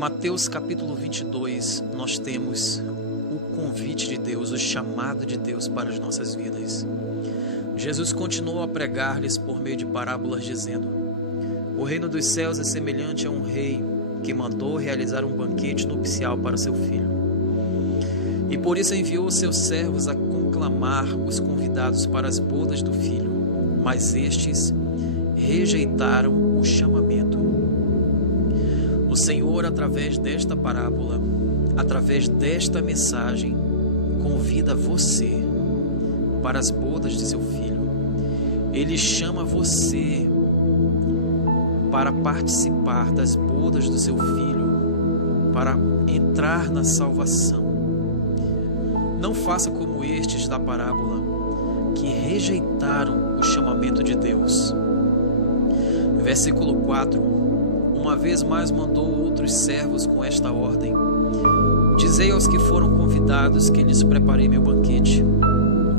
Mateus capítulo 22, nós temos o convite de Deus, o chamado de Deus para as nossas vidas. Jesus continuou a pregar-lhes por meio de parábolas, dizendo: O reino dos céus é semelhante a um rei que mandou realizar um banquete nupcial para seu filho. E por isso enviou seus servos a conclamar os convidados para as bodas do filho, mas estes rejeitaram o chamamento. O Senhor, através desta parábola, através desta mensagem, convida você para as bodas de seu filho. Ele chama você para participar das bodas do seu filho, para entrar na salvação. Não faça como estes da parábola, que rejeitaram o chamamento de Deus. Versículo 4. Uma vez mais mandou outros servos com esta ordem: Dizei aos que foram convidados que lhes preparei meu banquete.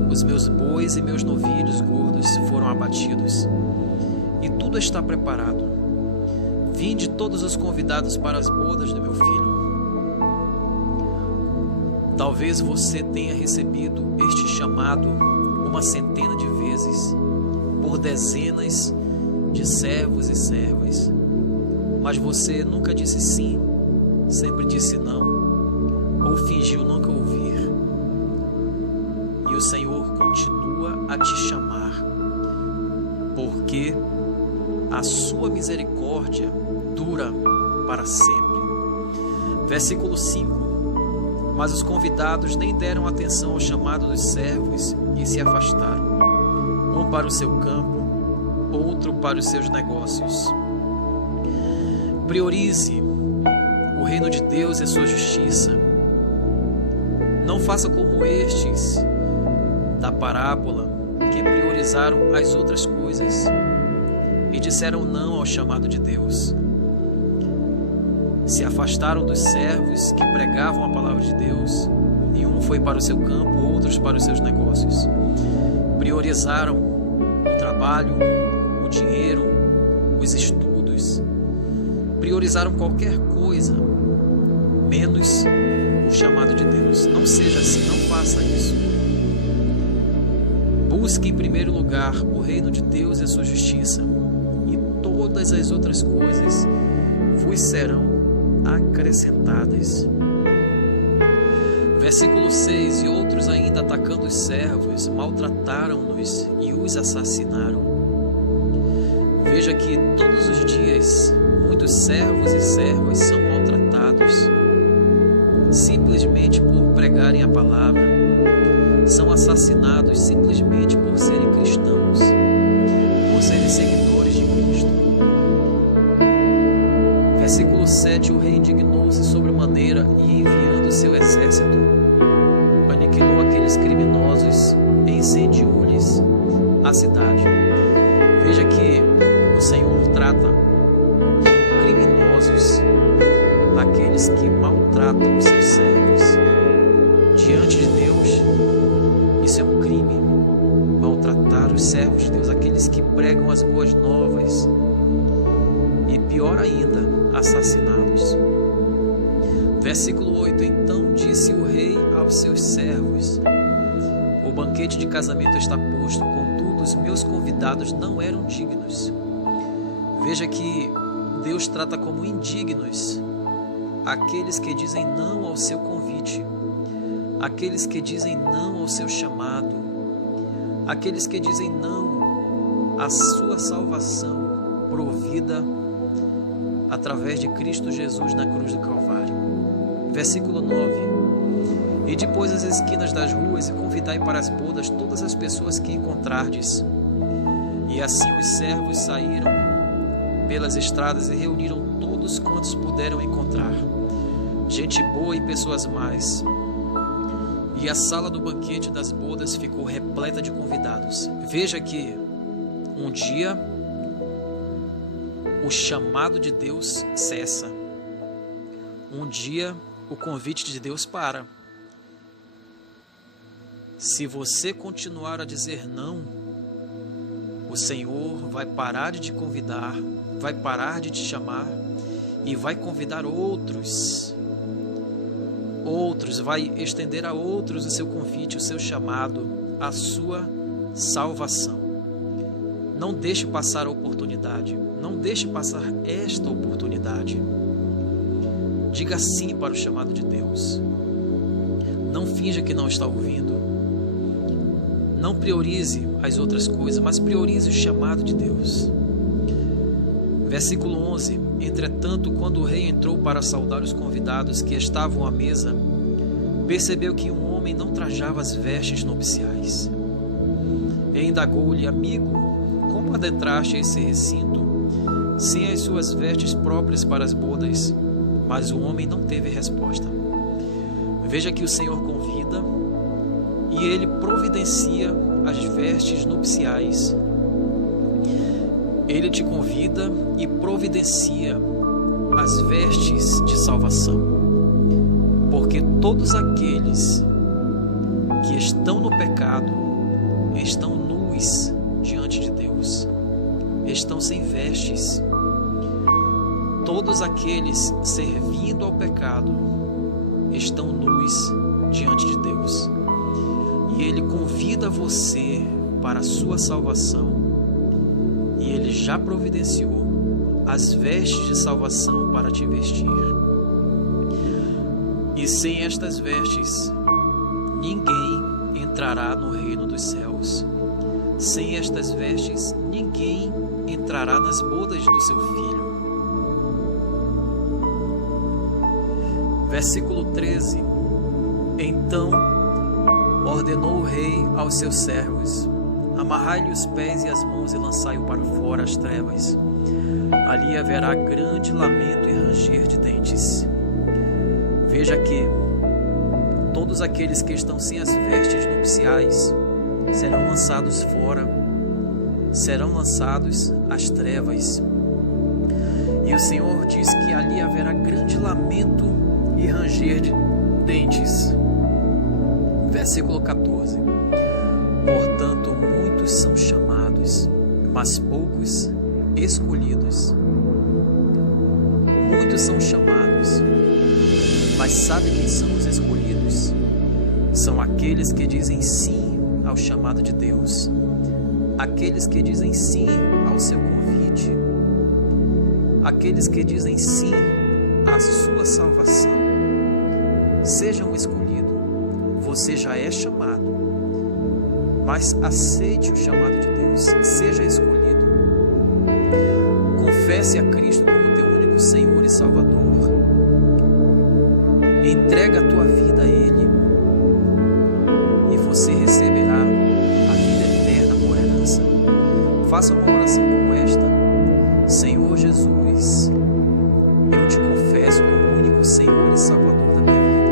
Os meus bois e meus novilhos gordos foram abatidos, e tudo está preparado. Vinde todos os convidados para as bodas do meu filho. Talvez você tenha recebido este chamado uma centena de vezes, por dezenas de servos e servas, mas você nunca disse sim, sempre disse não, ou fingiu nunca ouvir. E o Senhor continua a te chamar, porque a sua misericórdia dura para sempre. Versículo 5. Mas os convidados nem deram atenção ao chamado dos servos e se afastaram, um para o seu campo, outro para os seus negócios. Priorize o reino de Deus e a sua justiça. Não faça como estes da parábola, que priorizaram as outras coisas e disseram não ao chamado de Deus. Se afastaram dos servos que pregavam a palavra de Deus, e um foi para o seu campo, outros para os seus negócios. Priorizaram o trabalho, o dinheiro, os estudos. Priorizaram qualquer coisa, menos o chamado de Deus. Não seja assim, não faça isso. Busque em primeiro lugar o reino de Deus e a sua justiça, e todas as outras coisas vos serão acrescentadas. Versículo 6. E outros ainda, atacando os servos, maltrataram-nos e os assassinaram. Veja que todos os dias muitos servos e servas são maltratados simplesmente por pregarem a palavra, são assassinados simplesmente por serem cristãos, por serem seguidores de Cristo. Versículo 7. O rei indignou-se sobremaneira e, enviando seu exército, aniquilou aqueles criminosos e incendiou-lhes a cidade. Veja que o Senhor trata como criminosos aqueles que maltratam os seus servos. Diante de Deus, isso é um crime. Maltratar os servos de Deus, aqueles que pregam as boas novas, e pior ainda, assassinados. Versículo 8. Então disse o rei aos seus servos: O banquete de casamento está posto, contudo os meus convidados não eram dignos. Veja que Deus trata como indignos aqueles que dizem não ao seu convite, aqueles que dizem não ao seu chamado, aqueles que dizem não à sua salvação provida através de Cristo Jesus na cruz do Calvário. Versículo 9. E depois as esquinas das ruas, e convidai para as bodas todas as pessoas que encontrardes. E assim os servos saíram pelas estradas e reuniram todos quantos puderam encontrar, gente boa e pessoas más. E a sala do banquete das bodas ficou repleta de convidados. Veja que um dia o chamado de Deus cessa. Um dia o convite de Deus para. Se você continuar a dizer não, o Senhor vai parar de te convidar, vai parar de te chamar e vai convidar outros, vai estender a outros o seu convite, o seu chamado, a sua salvação. Não deixe passar a oportunidade, não deixe passar esta oportunidade. Diga sim para o chamado de Deus. Não finja que não está ouvindo. Não priorize as outras coisas, mas priorize o chamado de Deus. Versículo 11. Entretanto, quando o rei entrou para saudar os convidados que estavam à mesa, percebeu que um homem não trajava as vestes nupciais. E indagou-lhe: amigo, como adentraste esse recinto sem as suas vestes próprias para as bodas? Mas o homem não teve resposta. Veja que o Senhor convida e Ele providencia as vestes nupciais. Ele te convida e providencia as vestes de salvação. Porque todos aqueles que estão no pecado estão nus diante de Deus, estão sem vestes. Todos aqueles servindo ao pecado estão nus diante de Deus. E Ele convida você para a sua salvação. E Ele já providenciou as vestes de salvação para te vestir. E sem estas vestes, ninguém entrará no reino dos céus. Sem estas vestes, ninguém entrará nas bodas do seu filho. Versículo 13. Então ordenou o rei aos seus servos: amarrai-lhe os pés e as mãos e lançai-o para fora às trevas. Ali haverá grande lamento e ranger de dentes. Veja que todos aqueles que estão sem as vestes nupciais serão lançados fora, serão lançados às trevas. E o Senhor diz que ali haverá grande lamento e ranger de dentes. Versículo 14. Portanto, muitos são chamados, mas poucos escolhidos. Muitos são chamados, mas sabe quem são os escolhidos? São aqueles que dizem sim ao chamado de Deus, aqueles que dizem sim ao seu convite, aqueles que dizem sim à sua salvação. Seja um escolhido. Você já é chamado, mas aceite o chamado de Deus. Seja escolhido. Confesse a Cristo como teu único Senhor e Salvador. Entrega a tua vida a Ele e você receberá a vida eterna por herança. Faça uma oração como esta: Senhor Jesus, eu te confesso como único Senhor e Salvador da minha vida.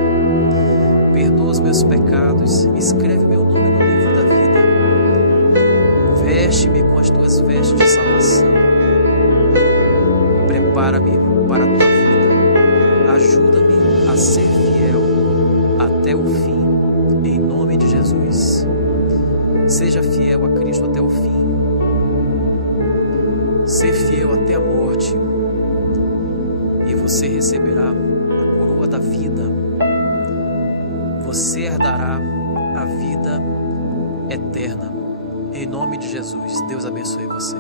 Perdoa os meus pecados, escreve meu nome no livro da vida. Veste-me com as tuas vestes de salvação. Prepara-me para a tua vida. Ajuda-me a ser fiel até o fim, em nome de Jesus. Seja fiel a Cristo até o fim. Ser fiel até a morte. E você receberá a coroa da vida. Você herdará a vida eterna. Em nome de Jesus, Deus abençoe você.